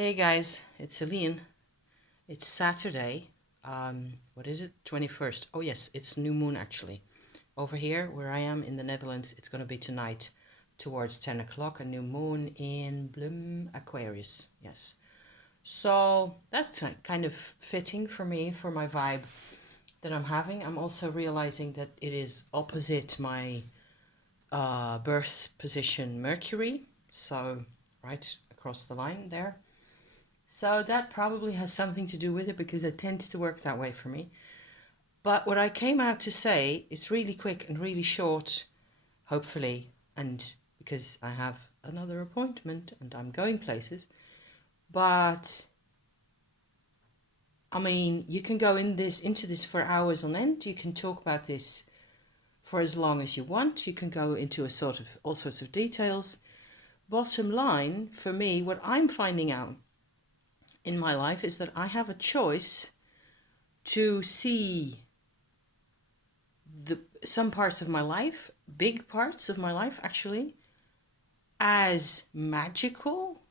Hey guys, it's Celine. It's Saturday. What is it? 21st. Oh yes, it's new moon actually. Over here where I am in the Netherlands, it's going to be tonight towards 10 o'clock, a new moon in Bloom Aquarius. Yes. So that's kind of fitting for me, for my vibe that I'm having. I'm also realizing that it is opposite my birth position Mercury. So right across the line there. So that probably has something to do with it because it tends to work that way for me. But what I came out to say is really quick and really short, hopefully, and because I have another appointment and I'm going places. But I mean, you can go into this for hours on end. You can talk about this for as long as you want. You can go into all sorts of details. Bottom line, for me, what I'm finding out in my life is that I have a choice to see some parts of my life, big parts of my life actually, as magical,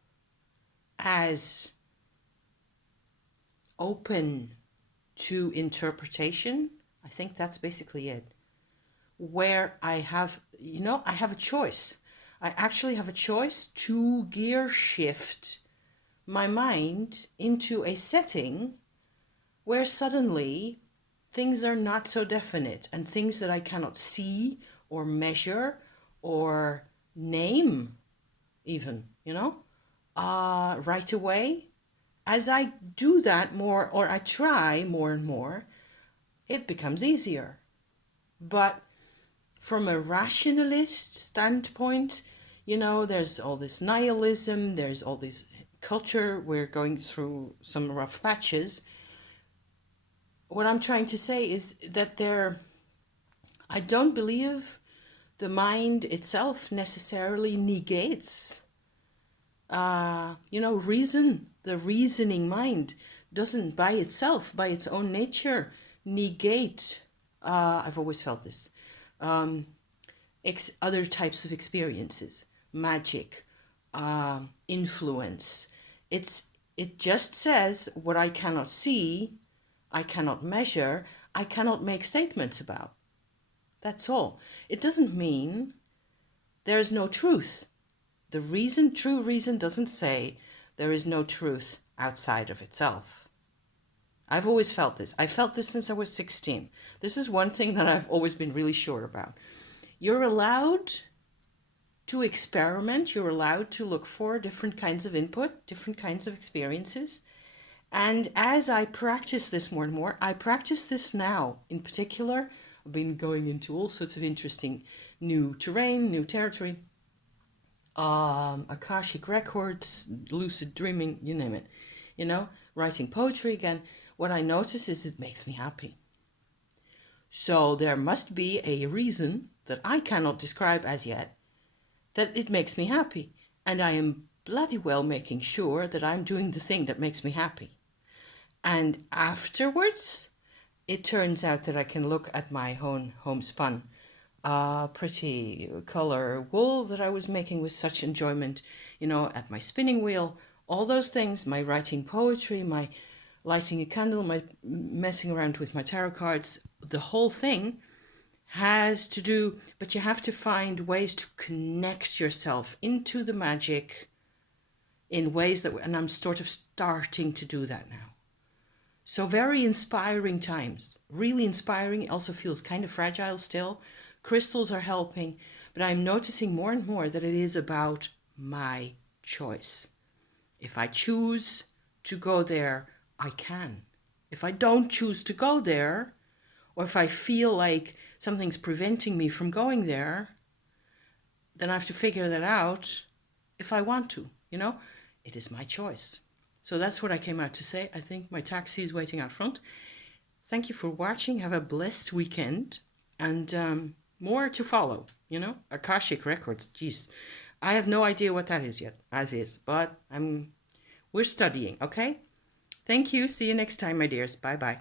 as open to interpretation. I think that's basically it. Where I have a choice. I actually have a choice to gear shift my mind into a setting where suddenly things are not so definite and things that I cannot see or measure or name even, right away. As I do that more, or I try more and more, it becomes easier. But from a rationalist standpoint, there's all this nihilism, there's all this culture, we're going through some rough patches. What I'm trying to say is that I don't believe the mind itself necessarily negates, reason. The reasoning mind doesn't by itself, by its own nature, negate, I've always felt this, other types of experiences, magic, influence. It just says what I cannot see, I cannot measure, I cannot make statements about. That's all. It doesn't mean there is no truth. The true reason doesn't say there is no truth outside of itself. I've always felt this. I felt this since I was 16. This is one thing that I've always been really sure about. You're allowed to experiment. You're allowed to look for different kinds of input, different kinds of experiences. And as I practice this more and more, I practice this now. In particular, I've been going into all sorts of interesting new terrain, new territory, Akashic records, lucid dreaming, you name it. Writing poetry again. What I notice is it makes me happy. So there must be a reason that I cannot describe as yet that it makes me happy. And I am bloody well making sure that I'm doing the thing that makes me happy. And afterwards, it turns out that I can look at my own homespun, pretty color wool that I was making with such enjoyment, at my spinning wheel, all those things, my writing poetry, my lighting a candle, my messing around with my tarot cards, the whole thing has to do, but you have to find ways to connect yourself into the magic in ways and I'm sort of starting to do that now. So very inspiring times, really inspiring. It also feels kind of fragile still. Crystals are helping, but I'm noticing more and more that it is about my choice. If I choose to go there, I can. If I don't choose to go there, or if I feel like something's preventing me from going there, then I have to figure that out if I want to, It is my choice. So that's what I came out to say. I think my taxi is waiting out front. Thank you for watching. Have a blessed weekend. And more to follow, Akashic Records. Jeez. I have no idea what that is yet, as is. But we're studying, okay? Thank you. See you next time, my dears. Bye-bye.